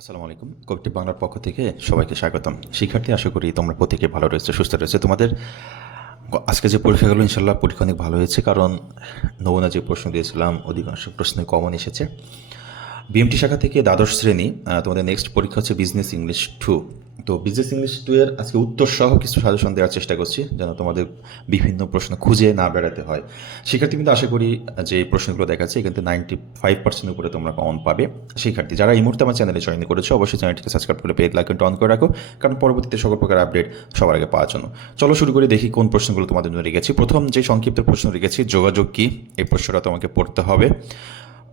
আসসালামু আলাইকুম। কবিটি বাংলার পক্ষ থেকে সবাইকে স্বাগতম। শিক্ষার্থী, আশা করি তোমরা প্রত্যেকে ভালো রয়েছে, সুস্থ রয়েছে। তোমাদের আজকে যে পরীক্ষাগুলো ইনশাল্লাহ পরীক্ষা অনেক ভালো হয়েছে, কারণ নমুনা যে প্রশ্ন দিয়েছিলাম, অধিকাংশ প্রশ্নে কমন এসেছে। বিএমটি শাখা থেকে দ্বাদশ শ্রেণি তোমাদের নেক্সট পরীক্ষা হচ্ছে বিজনেস ইংলিশ টু তো বিজনেস ইংলিশ টু এর আজকে উত্তর সহ কিছু সাজেশন দেওয়ার চেষ্টা করছি, যেন তোমাদের বিভিন্ন প্রশ্ন খুঁজে না বেড়াতে হয়। শিক্ষার্থী কিন্তু আশা করি যে প্রশ্নগুলো দেখাচ্ছে, এখান থেকে নাইনটি ফাইভ পার্সেন্ট উপরে তোমরা কমন পাবে। শিক্ষার্থী, যারা এই মুহূর্তে আমার চ্যানেলে জয়েন করেছ, অবশ্যই চ্যানেলটিকে সাবস্ক্রাইব করে পেজ লাইকনটা অন করে রাখো, কারণ পরবর্তীতে সকল প্রকার আপডেট সবার আগে পাওয়ার জন্য। চলো শুরু করে, দেখি কোন প্রশ্নগুলো তোমাদের জন্য রেখেছি। প্রথম যে সংক্ষিপ্ত প্রশ্ন রেখেছি, যোগাযোগ কি? এই প্রশ্নটা তোমাকে পড়তে হবে।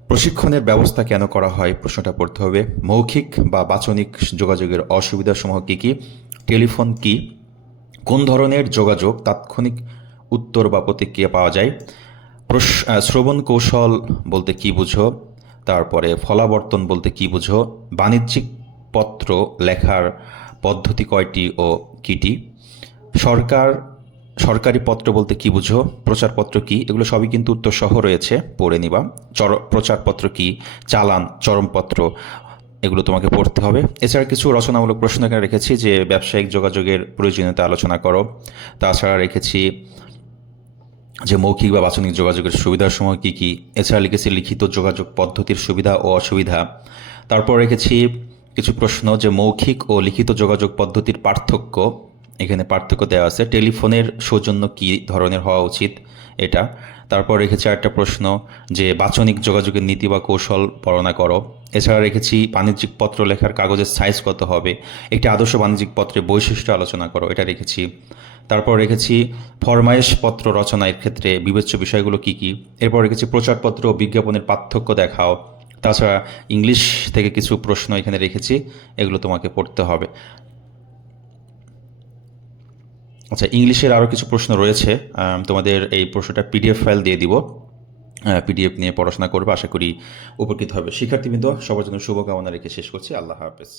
প্রশিক্ষণের ব্যবস্থা কেন করা হয়? প্রশ্নটা পড়তে হবে। মৌখিক বা বাচনিক যোগাযোগের অসুবিধাসমূহ কী কী? টেলিফোন কি? কোন ধরনের যোগাযোগ তাৎক্ষণিক উত্তর বা প্রতিক্রিয়া পাওয়া যায়? শ্রবণ কৌশল বলতে কি বুঝো? তারপরে ফলাবর্তন বলতে কি বুঝো? বাণিজ্যিক পত্র লেখার পদ্ধতি কয়টি ও কিটি সরকার সরকারি পত্র বলতে কি বুঝো? প্রচারপত্র কি? এগুলো সবই কিন্তু উত্তর সহ রয়েছে, পড়ে নিবা। চর, প্রচারপত্র কি? চালান, চরমপত্র, এগুলো তোমাকে পড়তে হবে। এছাড়া কিছু রচনামূলক প্রশ্ন এখানে রেখেছি যে ব্যবসায়িক যোগাযোগের প্রয়োজনীয়তা আলোচনা করো। তাছাড়া রেখেছি যে মৌখিক বা বাচনিক যোগাযোগের সুবিধার সময় কী কী। এছাড়া লিখেছি লিখিত যোগাযোগ পদ্ধতির সুবিধা ও অসুবিধা। তারপর রেখেছি কিছু প্রশ্ন যে মৌখিক ও লিখিত যোগাযোগ পদ্ধতির পার্থক্য এখানে পার্থক্য দেওয়া আছে। টেলিফোনের সৌজন্য কী ধরনের হওয়া উচিত? এটা। তারপর রেখেছি একটা প্রশ্ন যে, বাচনিক যোগাযোগের নীতি বা কৌশল বর্ণনা করো। এছাড়া রেখেছি বাণিজ্যিক পত্র লেখার কাগজের সাইজ কত হবে? একটি আদর্শ বাণিজ্যিক পত্রের বৈশিষ্ট্য আলোচনা করো, এটা রেখেছি। তারপর রেখেছি ফরমায়েশ পত্র রচনার ক্ষেত্রে বিবেচ্য বিষয়গুলো কি কি? এরপর রেখেছি প্রচারপত্র ও বিজ্ঞাপনের পার্থক্য দেখাও। তাছাড়া ইংলিশ থেকে কিছু প্রশ্ন এখানে রেখেছি, এগুলো তোমাকে পড়তে হবে। আচ্ছা ইংলিশের আরও কিছু প্রশ্ন রয়েছে। তোমাদের এই প্রশ্নটা পিডিএফ ফাইল দিয়ে দিব। পিডিএফ নিয়ে পড়াশোনা করবে, আশা করি উপকৃত হবে। শিক্ষার্থীবৃন্দ, সবার জন্য শুভকামনা রেখে শেষ করছি। আল্লাহ হাফেজ।